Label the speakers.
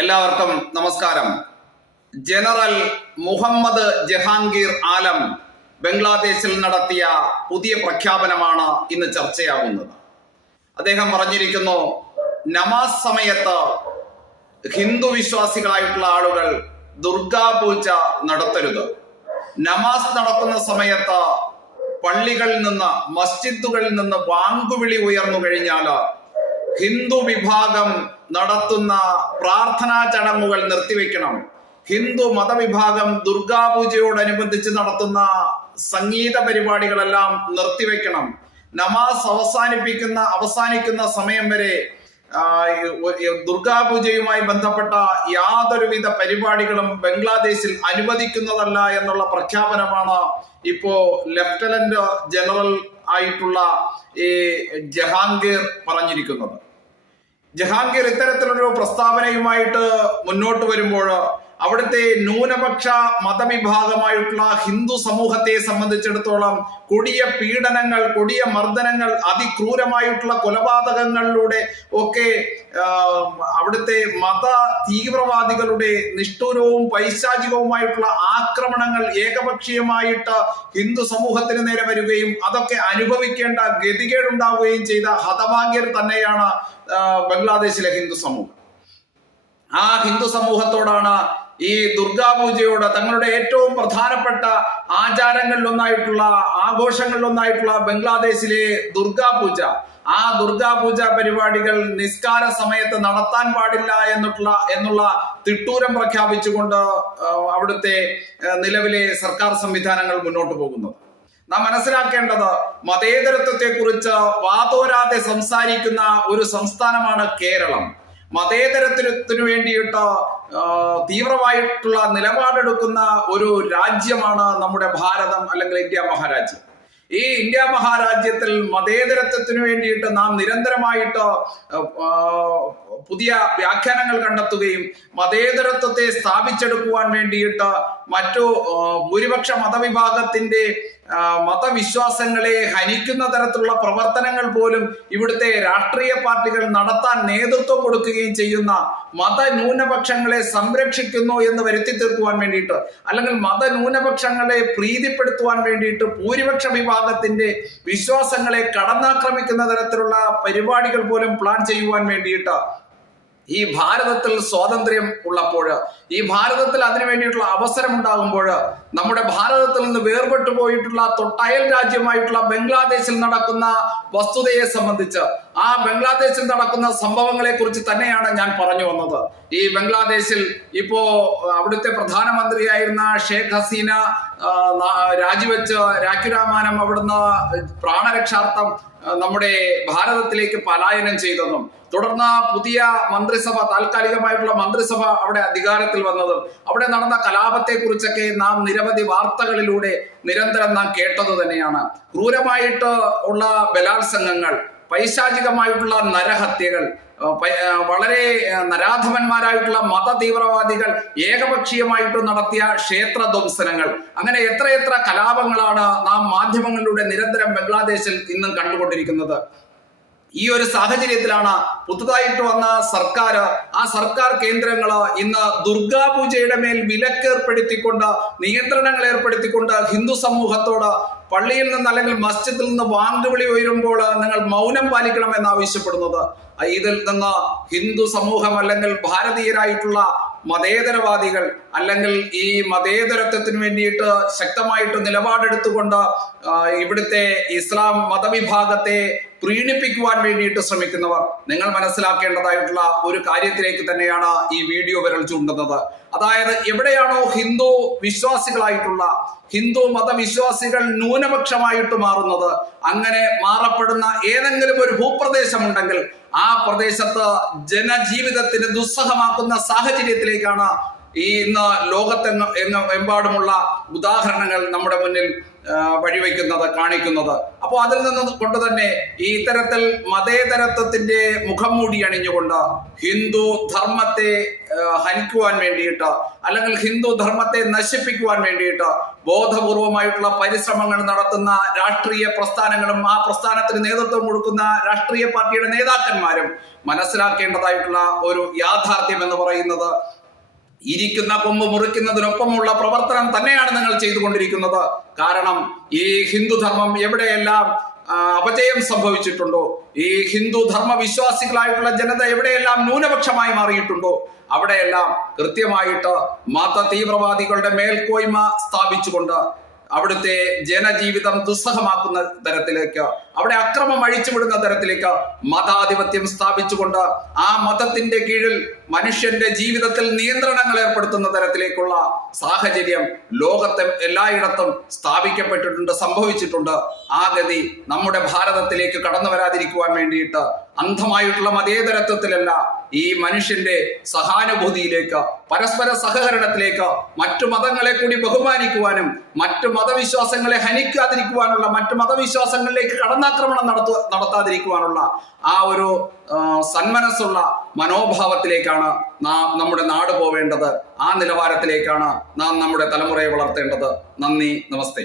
Speaker 1: എല്ലാവർക്കും നമസ്കാരം. ജനറൽ മുഹമ്മദ് ജഹാംഗീർ ആലം ബംഗ്ലാദേശിൽ നടത്തിയ പുതിയ പ്രഖ്യാപനമാണ് ഇന്ന് ചർച്ചയാകുന്നത്. അദ്ദേഹം പറഞ്ഞിരിക്കുന്നു നമാസ് സമയത്ത് ഹിന്ദു വിശ്വാസികളായിട്ടുള്ള ആളുകൾ ദുർഗാപൂജ നടത്തരുത്. നമാസ് നടത്തുന്ന സമയത്ത് പള്ളികളിൽ നിന്ന് മസ്ജിദുകളിൽ നിന്ന് വാങ്കുവിളി ഉയർന്നു കഴിഞ്ഞാൽ ഹിന്ദു വിഭാഗം നടത്തുന്ന പ്രാർത്ഥനാ ചടങ്ങുകൾ നിർത്തിവെക്കണം ഹിന്ദു മതവിഭാഗം ദുർഗാപൂജയോടനുബന്ധിച്ച് നടത്തുന്ന സംഗീത പരിപാടികളെല്ലാം നിർത്തിവെക്കണം നമാസ് അവസാനിപ്പിക്കുന്ന അവസാനിക്കുന്ന സമയം വരെ ദുർഗാപൂജയുമായി ബന്ധപ്പെട്ട യാതൊരുവിധ പരിപാടികളും ബംഗ്ലാദേശിൽ അനുവദിക്കുന്നതല്ല എന്നുള്ള പ്രഖ്യാപനമാണ് ഇപ്പോ ലഫ്റ്റനന്റ് ജനറൽ ആയിട്ടുള്ള ഈ ജഹാംഗീർ പറഞ്ഞിരിക്കുന്നത്. ജഹാംഗീർ ഇത്തരത്തിലൊരു പ്രസ്താവനയുമായിട്ട് മുന്നോട്ട് വരുമ്പോൾ അവിടുത്തെ ന്യൂനപക്ഷ മതവിഭാഗമായിട്ടുള്ള ഹിന്ദു സമൂഹത്തെ സംബന്ധിച്ചിടത്തോളം കൊടിയ പീഡനങ്ങൾ കൊടിയ മർദ്ദനങ്ങൾ അതിക്രൂരമായിട്ടുള്ള കൊലപാതകങ്ങളിലൂടെ ഒക്കെ അവിടുത്തെ മത തീവ്രവാദികളുടെ നിഷ്ഠൂരവും പൈശാചികവുമായിട്ടുള്ള ആക്രമണങ്ങൾ ഏകപക്ഷീയമായിട്ട് ഹിന്ദു സമൂഹത്തിന് നേരെ വരികയും അതൊക്കെ അനുഭവിക്കേണ്ട ഗതികേടുണ്ടാവുകയും ചെയ്ത ഹതഭാഗ്യർ തന്നെയാണ് ബംഗ്ലാദേശിലെ ഹിന്ദു സമൂഹം. ആ ഹിന്ദു സമൂഹത്തോടാണ് ഈ ദുർഗാപൂജയോട് തങ്ങളുടെ ഏറ്റവും പ്രധാനപ്പെട്ട ആചാരങ്ങളിലൊന്നായിട്ടുള്ള ആഘോഷങ്ങളിലൊന്നായിട്ടുള്ള ബംഗ്ലാദേശിലെ ദുർഗാപൂജ. ആ ദുർഗാപൂജ പരിപാടികൾ നിസ്കാര സമയത്ത് നടത്താൻ പാടില്ല എന്നിട്ടുള്ള എന്നുള്ള തിട്ടൂരം പ്രഖ്യാപിച്ചുകൊണ്ട് അവിടുത്തെ നിലവിലെ സർക്കാർ സംവിധാനങ്ങൾ മുന്നോട്ട് പോകുന്നത്. നാം മനസ്സിലാക്കേണ്ടത് മതേതരത്വത്തെ കുറിച്ച് വാതോരാതെ സംസാരിക്കുന്ന ഒരു സംസ്ഥാനമാണ് കേരളം. മതേതരത്വത്തിനു വേണ്ടിയിട്ട് തീവ്രമായിട്ടുള്ള നിലപാടെടുക്കുന്ന ഒരു രാജ്യമാണ് നമ്മുടെ ഭാരതം അല്ലെങ്കിൽ ഇന്ത്യ മഹാരാജ്യം. ഈ ഇന്ത്യ മഹാരാജ്യത്തിൽ മതേതരത്വത്തിനു വേണ്ടിയിട്ട് നാം നിരന്തരമായിട്ട് പുതിയ വ്യാഖ്യാനങ്ങൾ കണ്ടെത്തുകയും മതേതരത്വത്തെ സ്ഥാപിച്ചെടുക്കുവാൻ വേണ്ടിയിട്ട് മറ്റു ഭൂരിപക്ഷ മതവിഭാഗത്തിന്റെ മതവിശ്വാസങ്ങളെ ഹനിക്കുന്ന തരത്തിലുള്ള പ്രവർത്തനങ്ങൾ പോലും ഇവിടുത്തെ രാഷ്ട്രീയ പാർട്ടികൾ നടത്താൻ നേതൃത്വം കൊടുക്കുകയും ചെയ്യുന്ന മതന്യൂനപക്ഷങ്ങളെ സംരക്ഷിക്കുന്നു എന്ന് വരുത്തി തീർക്കുവാൻ വേണ്ടിയിട്ട് അല്ലെങ്കിൽ മതന്യൂനപക്ഷങ്ങളെ പ്രീതിപ്പെടുത്തുവാൻ വേണ്ടിയിട്ട് ഭൂരിപക്ഷ വിഭാഗത്തിന്റെ വിശ്വാസങ്ങളെ കടന്നാക്രമിക്കുന്ന തരത്തിലുള്ള പരിപാടികൾ പോലും പ്ലാൻ ചെയ്യുവാൻ വേണ്ടിയിട്ട് ഈ ഭാരതത്തിൽ സ്വാതന്ത്ര്യം ഉള്ളപ്പോൾ ഈ ഭാരതത്തിൽ അതിനു വേണ്ടിയിട്ടുള്ള അവസരം ഉണ്ടാകുമ്പോൾ നമ്മുടെ ഭാരതത്തിൽ നിന്ന് വേർപെട്ടു പോയിട്ടുള്ള തൊട്ടയൽ രാജ്യമായിട്ടുള്ള ബംഗ്ലാദേശിൽ നടക്കുന്ന വസ്തുതയെ സംബന്ധിച്ച് ആ ബംഗ്ലാദേശിൽ നടക്കുന്ന സംഭവങ്ങളെ കുറിച്ച് തന്നെയാണ് ഞാൻ പറഞ്ഞു വന്നത്. ഈ ബംഗ്ലാദേശിൽ ഇപ്പോ അവിടുത്തെ പ്രധാനമന്ത്രിയായിരുന്ന ഷേഖ് ഹസീന രാജിവെച്ച് രാഖിരാമാനം അവിടുന്ന് പ്രാണരക്ഷാർത്ഥം നമ്മുടെ ഭാരതത്തിലേക്ക് പലായനം ചെയ്തതും തുടർന്ന് പുതിയ മന്ത്രിസഭ താൽക്കാലികമായിട്ടുള്ള മന്ത്രിസഭ അവിടെ അധികാരത്തിൽ വന്നതും അവിടെ നടന്ന കലാപത്തെ കുറിച്ചൊക്കെ നാം നിരവധി വാർത്തകളിലൂടെ നിരന്തരം നാം കേട്ടത് തന്നെയാണ്. ക്രൂരമായിട്ട് ഉള്ള ബലാത്സംഗങ്ങൾ പൈശാചികമായിട്ടുള്ള നരഹത്യകൾ വളരെ നരാധമന്മാരായിട്ടുള്ള മത തീവ്രവാദികൾ ഏകപക്ഷീയമായിട്ട് നടത്തിയ ക്ഷേത്ര ധ്വംസനങ്ങൾ. അങ്ങനെ എത്രയെത്ര കലാപങ്ങളാണ് നാം മാധ്യമങ്ങളിലൂടെ നിരന്തരം ബംഗ്ലാദേശിൽ ഇന്നും കണ്ടുകൊണ്ടിരിക്കുന്നത്. ഈ ഒരു സാഹചര്യത്തിലാണ് പുതുതായിട്ട് വന്ന സർക്കാർ ആ സർക്കാർ കേന്ദ്രങ്ങൾ ഇന്ന് ദുർഗാപൂജയുടെ മേൽ വിലക്ക് ഏർപ്പെടുത്തിക്കൊണ്ട് നിയന്ത്രണങ്ങൾ ഏർപ്പെടുത്തിക്കൊണ്ട് ഹിന്ദു സമൂഹത്തോട് പള്ളിയിൽ നിന്ന് അല്ലെങ്കിൽ മസ്ജിദിൽ നിന്ന് വാങ്കുവിളി ഉയരുമ്പോൾ നിങ്ങൾ മൗനം പാലിക്കണമെന്ന് ആവശ്യപ്പെടുന്നത്. ഇതിൽ നിന്ന് ഹിന്ദു സമൂഹം അല്ലെങ്കിൽ ഭാരതീയരായിട്ടുള്ള മതേതരവാദികൾ അല്ലെങ്കിൽ ഈ മതേതരത്വത്തിന് വേണ്ടിയിട്ട് ശക്തമായിട്ട് നിലപാടെടുത്തുകൊണ്ട് ഇവിടുത്തെ ഇസ്ലാം മതവിഭാഗത്തെ പ്രീണിപ്പിക്കുവാൻ വേണ്ടിയിട്ട് ശ്രമിക്കുന്നവർ നിങ്ങൾ മനസ്സിലാക്കേണ്ടതായിട്ടുള്ള ഒരു കാര്യത്തിലേക്ക് തന്നെയാണ് ഈ വീഡിയോ വിരൽ ചൂണ്ടുന്നത്. അതായത് എവിടെയാണോ ഹിന്ദു വിശ്വാസികളായിട്ടുള്ള ഹിന്ദു മതവിശ്വാസികൾ ന്യൂനപക്ഷമായിട്ട് മാറുന്നത് അങ്ങനെ മാറപ്പെടുന്ന ഏതെങ്കിലും ഒരു ഭൂപ്രദേശമുണ്ടെങ്കിൽ ആ പ്രദേശത്ത് ജനജീവിതത്തിന് ദുസ്സഹമാക്കുന്ന സാഹചര്യത്തിലേക്കാണ് ഈ ഇന്ന് ലോകത്തെങ്ങ എങ്ങ എമ്പാടുമുള്ള ഉദാഹരണങ്ങൾ നമ്മുടെ മുന്നിൽ വഴിവെക്കുന്നത് കാണിക്കുന്നത്. അപ്പോൾ അതിൽ നിന്ന് കൊണ്ട് തന്നെ ഈ ഇത്തരത്തിൽ മതേതരത്വത്തിന്റെ മുഖം മൂടി അണിഞ്ഞുകൊണ്ട് ഹിന്ദു ധർമ്മത്തെ ഹനിക്കുവാൻ വേണ്ടിയിട്ട് അല്ലെങ്കിൽ ഹിന്ദു ധർമ്മത്തെ നശിപ്പിക്കുവാൻ വേണ്ടിയിട്ട് ബോധപൂർവമായിട്ടുള്ള പരിശ്രമങ്ങൾ നടത്തുന്ന രാഷ്ട്രീയ പ്രസ്ഥാനങ്ങളും ആ പ്രസ്ഥാനത്തിന് നേതൃത്വം കൊടുക്കുന്ന രാഷ്ട്രീയ പാർട്ടിയുടെ നേതാക്കന്മാരും മനസ്സിലാക്കേണ്ടതായിട്ടുള്ള ഒരു യാഥാർത്ഥ്യം എന്ന് പറയുന്നത് ഇരിക്കുന്ന കൊമ്പ് മുറിക്കുന്നതിനൊപ്പമുള്ള പ്രവർത്തനം തന്നെയാണ് നിങ്ങൾ ചെയ്തുകൊണ്ടിരിക്കുന്നത്. കാരണം ഈ ഹിന്ദുധർമ്മം എവിടെയെല്ലാം അപജയം സംഭവിച്ചിട്ടുണ്ടോ? ഈ ഹിന്ദു ധർമ്മ വിശ്വാസികളായിട്ടുള്ള ജനത എവിടെയെല്ലാം ന്യൂനപക്ഷമായി മാറിയിട്ടുണ്ടോ? അവിടെയെല്ലാം കൃത്യമായിട്ട് മത തീവ്രവാദികളുടെ മേൽക്കോയ്മ സ്ഥാപിച്ചുകൊണ്ട് അവിടുത്തെ ജനജീവിതം ദുസ്സഹമാക്കുന്ന തരത്തിലേക്ക് അവിടെ അക്രമം അഴിച്ചുവിടുന്ന തരത്തിലേക്ക് മതാധിപത്യം സ്ഥാപിച്ചുകൊണ്ട് ആ മതത്തിന്റെ കീഴിൽ മനുഷ്യന്റെ ജീവിതത്തിൽ നിയന്ത്രണങ്ങൾ ഏർപ്പെടുത്തുന്ന തരത്തിലേക്കുള്ള സാഹചര്യം ലോകത്തെ എല്ലായിടത്തും സ്ഥാപിക്കപ്പെട്ടിട്ടുണ്ട് സംഭവിച്ചിട്ടുണ്ട്. ആ ഗതി നമ്മുടെ ഭാരതത്തിലേക്ക് കടന്നു വരാതിരിക്കുവാൻ വേണ്ടിയിട്ട് അന്ധമായിട്ടുള്ള മതേതരത്വത്തിലല്ല ഈ മനുഷ്യന്റെ സഹാനുഭൂതിയിലേക്ക് പരസ്പര സഹകരണത്തിലേക്ക് മറ്റു മതങ്ങളെ കൂടി ബഹുമാനിക്കുവാനും മറ്റു മതവിശ്വാസങ്ങളെ ഹനിക്കാതിരിക്കുവാനുള്ള മറ്റു മതവിശ്വാസങ്ങളിലേക്ക് കടന്നാക്രമണം നടത്തു നടത്താതിരിക്കുവാനുള്ള ആ ഒരു സന്മനസ്സുള്ള മനോഭാവത്തിലേക്കാണ് നാം നമ്മുടെ നാട് പോവേണ്ടത്. ആ നിലവാരത്തിലേക്കാണ് നാം നമ്മുടെ തലമുറയെ വളർത്തേണ്ടത്. നന്ദി നമസ്തേ.